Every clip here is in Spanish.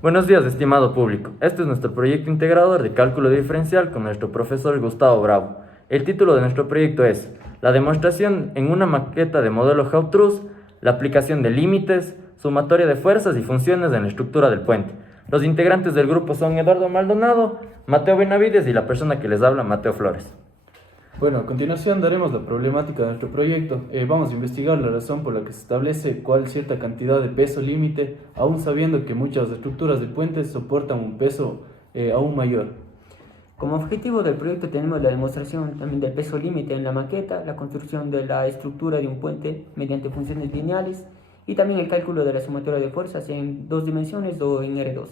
Buenos días, estimado público. Este es nuestro proyecto integrador de cálculo diferencial con nuestro profesor Gustavo Bravo. El título de nuestro proyecto es la demostración en una maqueta de modelo Haupt-Truss, la aplicación de límites, sumatoria de fuerzas y funciones en la estructura del puente. Los integrantes del grupo son Eduardo Maldonado, Mateo Benavides y la persona que les habla, Mateo Flores. Bueno, a continuación daremos la problemática de nuestro proyecto. Vamos a investigar la razón por la que se establece cuál cierta cantidad de peso límite, aún sabiendo que muchas estructuras de puentes soportan un peso aún mayor. Como objetivo del proyecto tenemos la demostración también del peso límite en la maqueta, la construcción de la estructura de un puente mediante funciones lineales y también el cálculo de la sumatoria de fuerzas en dos dimensiones o en R2.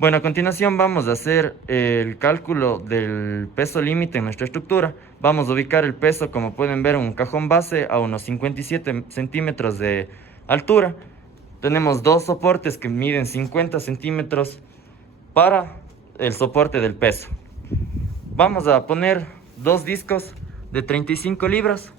Bueno, a continuación vamos a hacer el cálculo del peso límite en nuestra estructura. Vamos a ubicar el peso, como pueden ver, en un cajón base a unos 57 centímetros de altura. Tenemos dos soportes que miden 50 centímetros para el soporte del peso. Vamos a poner dos discos de 35 libras.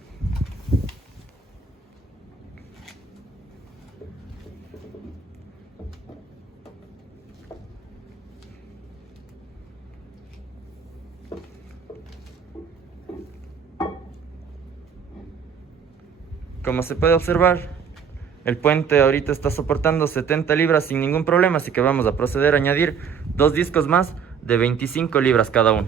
Como se puede observar, el puente ahorita está soportando 70 libras sin ningún problema, así que vamos a proceder a añadir dos discos más de 25 libras cada uno.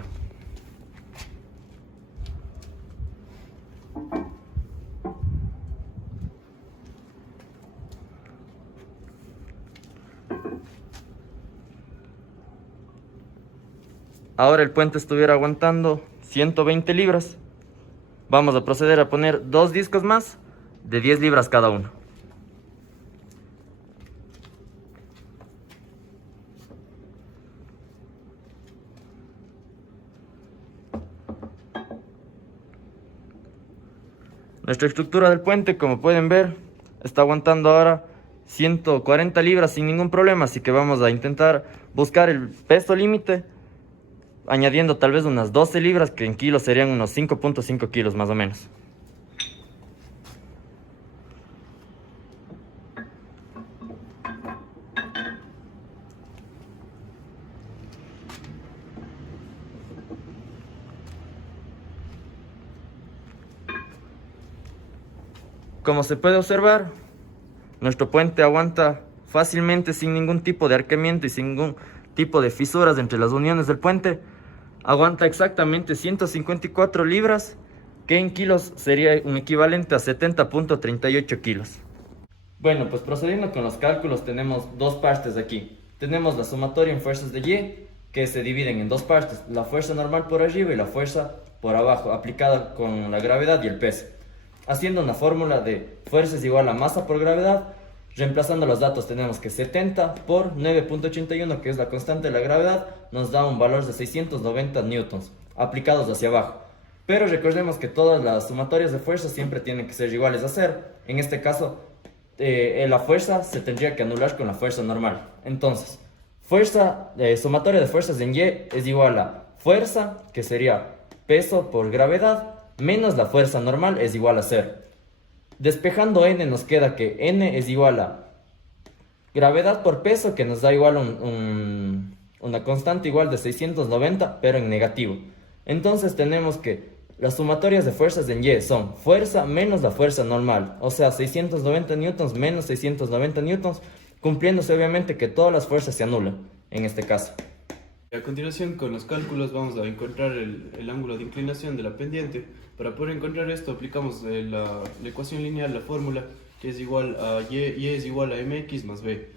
Ahora el puente estuviera aguantando 120 libras. Vamos a proceder a poner dos discos más de 10 libras cada uno. Nuestra estructura del puente, como pueden ver, está aguantando ahora 140 libras sin ningún problema, así que vamos a intentar buscar el peso límite añadiendo tal vez unas 12 libras, que en kilos serían unos 5.5 kilos más o menos. Como se puede observar, nuestro puente aguanta fácilmente sin ningún tipo de arqueamiento y sin ningún tipo de fisuras entre las uniones del puente. Aguanta exactamente 154 libras, que en kilos sería un equivalente a 70.38 kilos. Bueno, pues procediendo con los cálculos, tenemos dos partes aquí. Tenemos la sumatoria en fuerzas de Y, que se dividen en dos partes, la fuerza normal por arriba y la fuerza por abajo, aplicada con la gravedad y el peso. Haciendo una fórmula de fuerza es igual a masa por gravedad, reemplazando los datos tenemos que 70 por 9.81, que es la constante de la gravedad, nos da un valor de 690 newtons, aplicados hacia abajo. Pero recordemos que todas las sumatorias de fuerza siempre tienen que ser iguales a cero. En este caso, la fuerza se tendría que anular con la fuerza normal. Entonces, sumatoria de fuerzas en Y es igual a fuerza, que sería peso por gravedad, menos la fuerza normal es igual a 0. Despejando n nos queda que n es igual a gravedad por peso, que nos da igual una constante igual de 690, pero en negativo. Entonces tenemos que las sumatorias de fuerzas en Y son fuerza menos la fuerza normal, o sea 690 newtons menos 690 newtons, cumpliéndose obviamente que todas las fuerzas se anulan en este caso. A continuación, con los cálculos vamos a encontrar el ángulo de inclinación de la pendiente. Para poder encontrar esto aplicamos la ecuación lineal, la fórmula, que es igual a y es igual a mx más b.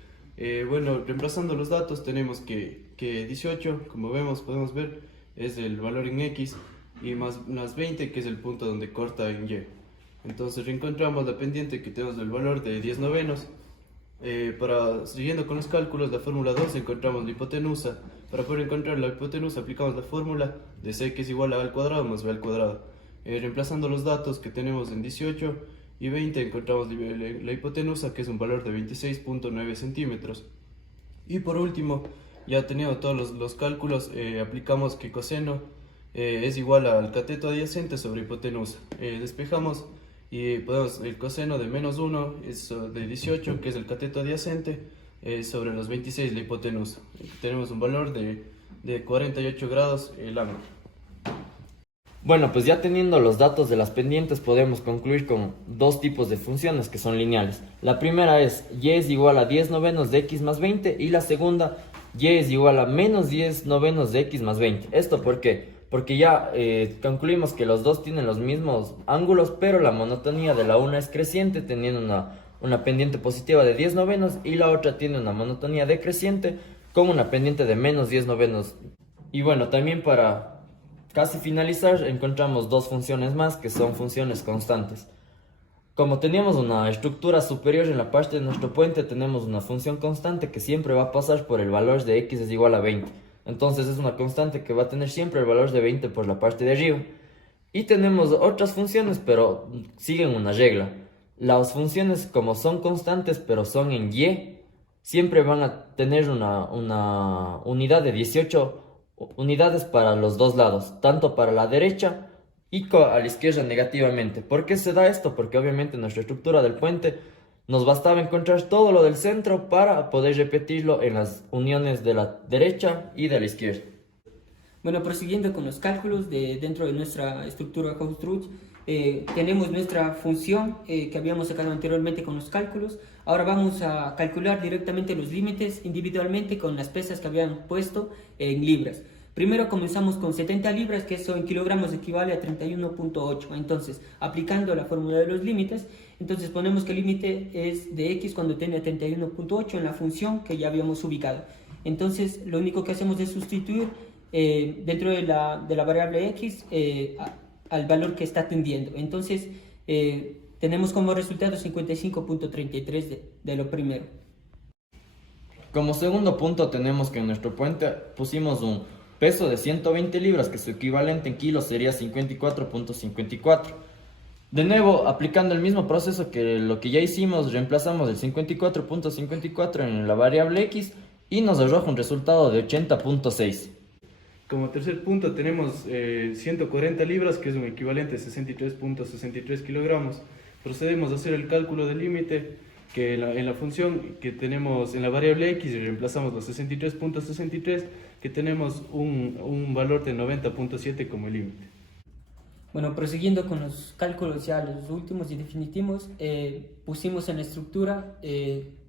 Bueno, reemplazando los datos tenemos que 18, como podemos ver, es el valor en x, y más 20, que es el punto donde corta en y. Entonces reencontramos la pendiente, que tenemos el valor de 10 novenos. Siguiendo con los cálculos, la fórmula 2 encontramos la hipotenusa. Para poder encontrar la hipotenusa aplicamos la fórmula de c, que es igual a al cuadrado más b al cuadrado. Reemplazando los datos que tenemos en 18 y 20 encontramos la hipotenusa, que es un valor de 26.9 centímetros. Y por último, ya teniendo todos los cálculos, aplicamos que coseno es igual al cateto adyacente sobre hipotenusa. Despejamos y podemos el coseno de menos 1 es de 18, que es el cateto adyacente, sobre los 26 la hipotenusa. Tenemos un valor de 48 grados el ángulo. Bueno, pues ya teniendo los datos de las pendientes podemos concluir con dos tipos de funciones que son lineales. La primera es y es igual a 10 novenos de x más 20 y la segunda y es igual a menos 10 novenos de x más 20. ¿Esto por qué? Porque ya concluimos que los dos tienen los mismos ángulos, pero la monotonía de la una es creciente, teniendo una pendiente positiva de 10 novenos y la otra tiene una monotonía decreciente con una pendiente de menos 10 novenos. Y bueno, también para casi finalizar encontramos dos funciones más que son funciones constantes. Como teníamos una estructura superior en la parte de nuestro puente, tenemos una función constante que siempre va a pasar por el valor de x es igual a 20. Entonces es una constante que va a tener siempre el valor de 20 por la parte de arriba. Y tenemos otras funciones, pero siguen una regla. Las funciones, como son constantes, pero son en y, siempre van a tener una unidad de 18 unidades para los dos lados, tanto para la derecha y a la izquierda negativamente. ¿Por qué se da esto? Porque obviamente en nuestra estructura del puente nos bastaba encontrar todo lo del centro para poder repetirlo en las uniones de la derecha y de la izquierda. Bueno, prosiguiendo con los cálculos dentro de nuestra estructura Hausdorff, tenemos nuestra función que habíamos sacado anteriormente con los cálculos. Ahora vamos a calcular directamente los límites individualmente con las pesas que habían puesto en libras. Primero comenzamos con 70 libras, que eso en kilogramos equivale a 31.8. Entonces, aplicando la fórmula de los límites, entonces ponemos que el límite es de x cuando tiene 31.8 en la función que ya habíamos ubicado. Entonces, lo único que hacemos es sustituir dentro de la variable x al valor que está tendiendo. Entonces, tenemos como resultado 55.33 de lo primero. Como segundo punto tenemos que en nuestro puente pusimos un peso de 120 libras, que su equivalente en kilos sería 54.54. De nuevo, aplicando el mismo proceso que lo que ya hicimos, reemplazamos el 54.54 en la variable x y nos arroja un resultado de 80.6. Como tercer punto tenemos 140 libras, que es un equivalente a 63.63 kilogramos. Procedemos a hacer el cálculo del límite, que en la función que tenemos en la variable x reemplazamos los 63.63, que tenemos un valor de 90.7 como límite. Bueno, prosiguiendo con los cálculos ya los últimos y definitivos, pusimos en la estructura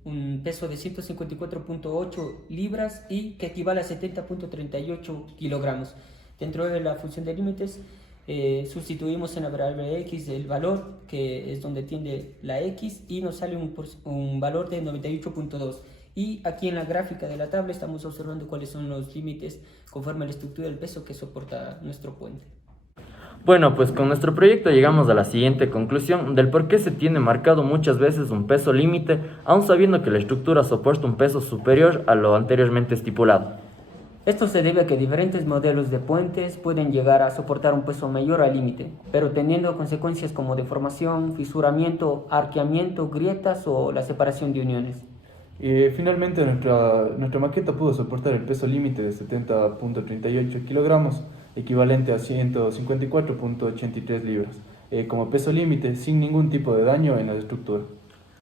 un peso de 154.8 libras y que equivale a 70.38 kilogramos. Dentro de la función de límites, sustituimos en la variable x el valor, que es donde tiende la x, y nos sale un valor de 98.2. Y aquí en la gráfica de la tabla estamos observando cuáles son los límites conforme a la estructura del peso que soporta nuestro puente. Bueno, pues con nuestro proyecto llegamos a la siguiente conclusión del por qué se tiene marcado muchas veces un peso límite, aun sabiendo que la estructura soporta un peso superior a lo anteriormente estipulado. Esto se debe a que diferentes modelos de puentes pueden llegar a soportar un peso mayor al límite, pero teniendo consecuencias como deformación, fisuramiento, arqueamiento, grietas o la separación de uniones. Finalmente nuestra maqueta pudo soportar el peso límite de 70.38 kilogramos, equivalente a 154.83 libras, como peso límite sin ningún tipo de daño en la estructura.